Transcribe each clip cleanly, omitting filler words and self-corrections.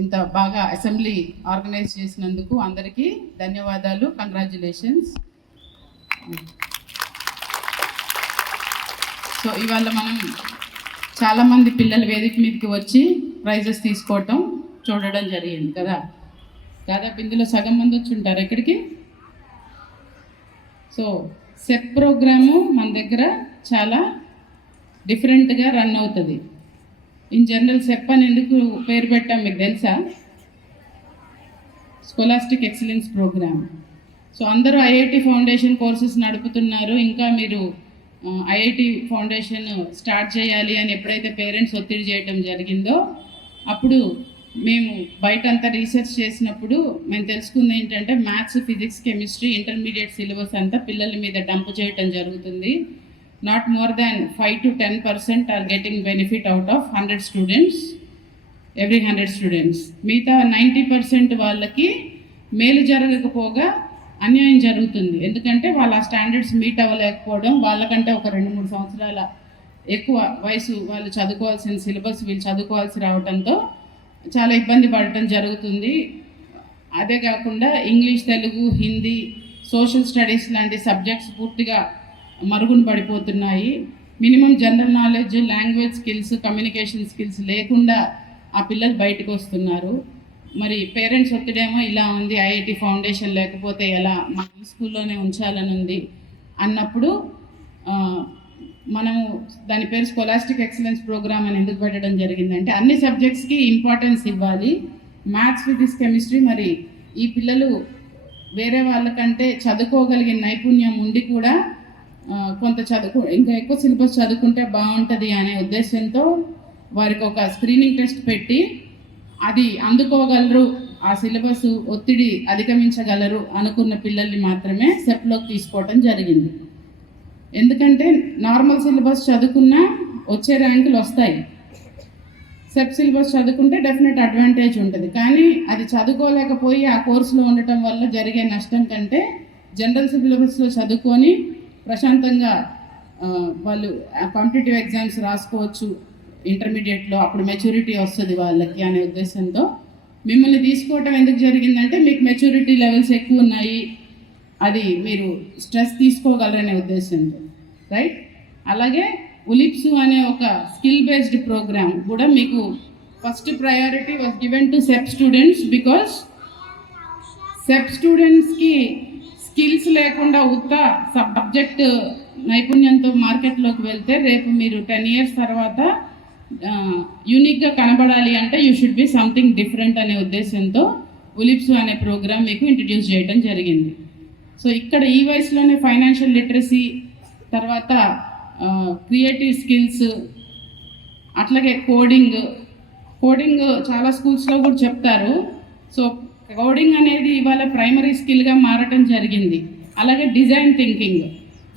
ఇంత బాగా assembly organise చేసినందుకు అందరికీ ధన్యవాదాలు, కంగ్రాచ్యులేషన్స్. సో ఇవాళ మనం చాలామంది పిల్లలు వేదిక మీదకి వచ్చి ప్రైజెస్ తీసుకోవటం చూడడం జరిగింది కదా. దాదాపు ఇందులో సగం మంది వచ్చి ఉంటారు ఎక్కడికి. సో సెప్ ప్రోగ్రాము మన దగ్గర చాలా డిఫరెంట్గా రన్ అవుతుంది. ఇన్ జనరల్ సెప్ అని ఎందుకు పేరు పెట్టాం మీకు తెలుసా? Scholastic excellence program. సో అందరూ ఐఐటి ఫౌండేషన్ కోర్సెస్ నడుపుతున్నారు. ఇంకా మీరు ఐఐటి ఫౌండేషన్ స్టార్ట్ చేయాలి అని ఎప్పుడైతే పేరెంట్స్ ఒత్తిడి చేయడం జరిగిందో అప్పుడు మేము బయటంతా రీసెర్చ్ చేసినప్పుడు మేము తెలుసుకుంది ఏంటంటే maths, physics, chemistry intermediate syllabus అంతా పిల్లల మీద డంప్ చేయటం జరుగుతుంది. Not more than 5 to 10% are getting benefit out of 100 students, every 100 students. మిగతా 90% వాళ్ళకి మేలు జరగకపోగా అన్యాయం జరుగుతుంది. ఎందుకంటే వాళ్ళ స్టాండర్డ్స్ మీట్ అవ్వలేకపోవడం, వాళ్ళకంటే ఒక 2-3 సంవత్సరాల ఎక్కువ వయసు వాళ్ళు చదువుకోవాల్సిన సిలబస్ వీళ్ళు చదువుకోవాల్సి రావడంతో చాలా ఇబ్బంది పడటం జరుగుతుంది. అదే కాకుండా English, Telugu, Hindi, social studies లాంటి సబ్జెక్ట్స్ పూర్తిగా మరుగున పడిపోతున్నాయి. Minimum general knowledge, language skills, communication skills లేకుండా ఆ పిల్లలు బయటకు వస్తున్నారు. మరి పేరెంట్స్ ఒత్తిడేమో ఇలా ఉంది, ఐఐటి ఫౌండేషన్ లేకపోతే ఎలా, మా స్కూల్లోనే ఉంచాలని ఉంది అన్నప్పుడు మనము దాని పేరు స్కోలాస్టిక్ ఎక్సలెన్స్ ప్రోగ్రామ్ అని ఎందుకు పెట్టడం జరిగిందంటే అన్ని సబ్జెక్ట్స్కి ఇంపార్టెన్స్ ఇవ్వాలి. మ్యాథ్స్, ఫిజిక్స్, కెమిస్ట్రీ మరి ఈ పిల్లలు వేరే వాళ్ళకంటే చదువుకోగలిగిన నైపుణ్యం ఉండి కూడా కొంత ఇంకా ఎక్కువ సిలబస్ చదువుకుంటే బాగుంటుంది అనే ఉద్దేశంతో వారికి ఒక స్క్రీనింగ్ టెస్ట్ పెట్టి అది అందుకోగలరు, ఆ సిలబస్ ఒత్తిడి అధిగమించగలరు అనుకున్న పిల్లల్ని మాత్రమే సెప్లోకి తీసుకోవటం జరిగింది. ఎందుకంటే నార్మల్ సిలబస్ చదువుకున్నా వచ్చే ర్యాంకులు వస్తాయి, సెప్ సిలబస్ చదువుకుంటే డెఫినెట్ అడ్వాంటేజ్ ఉంటుంది. కానీ అది చదువుకోలేకపోయి ఆ కోర్సులో ఉండటం వల్ల జరిగే నష్టం కంటే జనరల్ సిలబస్లో చదువుకొని ప్రశాంతంగా వాళ్ళు కాంపిటేటివ్ ఎగ్జామ్స్ రాసుకోవచ్చు ఇంటర్మీడియట్లో, అప్పుడు మెచ్యూరిటీ వస్తుంది వాళ్ళకి అనే ఉద్దేశంతో మిమ్మల్ని తీసుకోవటం ఎందుకు జరిగిందంటే మీకు మెచ్యూరిటీ లెవెల్స్ ఎక్కువ ఉన్నాయి, అది మీరు స్ట్రెస్ తీసుకోగలరనే ఉద్దేశంతో, రైట్. అలాగే ఉలిప్స్ అనే ఒక స్కిల్ బేస్డ్ ప్రోగ్రామ్ కూడా మీకు first priority was given to SEP students. Because SEP స్టూడెంట్స్కి స్కిల్స్ లేకుండా సబ్జెక్ట్ నైపుణ్యంతో మార్కెట్లోకి వెళ్తే రేపు మీరు 10 years తర్వాత యూనిక్గా కనబడాలి అంటే you should be something different అనే ఉద్దేశంతో ఉలిప్స్ అనే ప్రోగ్రామ్ మీకు ఇంట్రడ్యూస్ చేయడం జరిగింది. సో ఇక్కడ ఈ వయసులోనే ఫైనాన్షియల్ లిటరసీ, తర్వాత క్రియేటివ్ స్కిల్స్, అట్లాగే కోడింగ్ చాలా స్కూల్స్లో కూడా చెప్తారు. సో కోడింగ్ అనేది ఇవాళ ప్రైమరీ స్కిల్గా మారటం జరిగింది. అలాగే డిజైన్ థింకింగ్,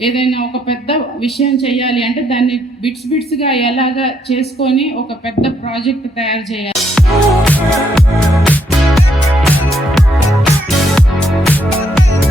ఏదైనా ఒక పెద్ద విషయం చేయాలి అంటే దాన్ని బిట్స్గా ఎలాగా చేసుకొని ఒక పెద్ద ప్రాజెక్ట్ తయారు చేయాలి.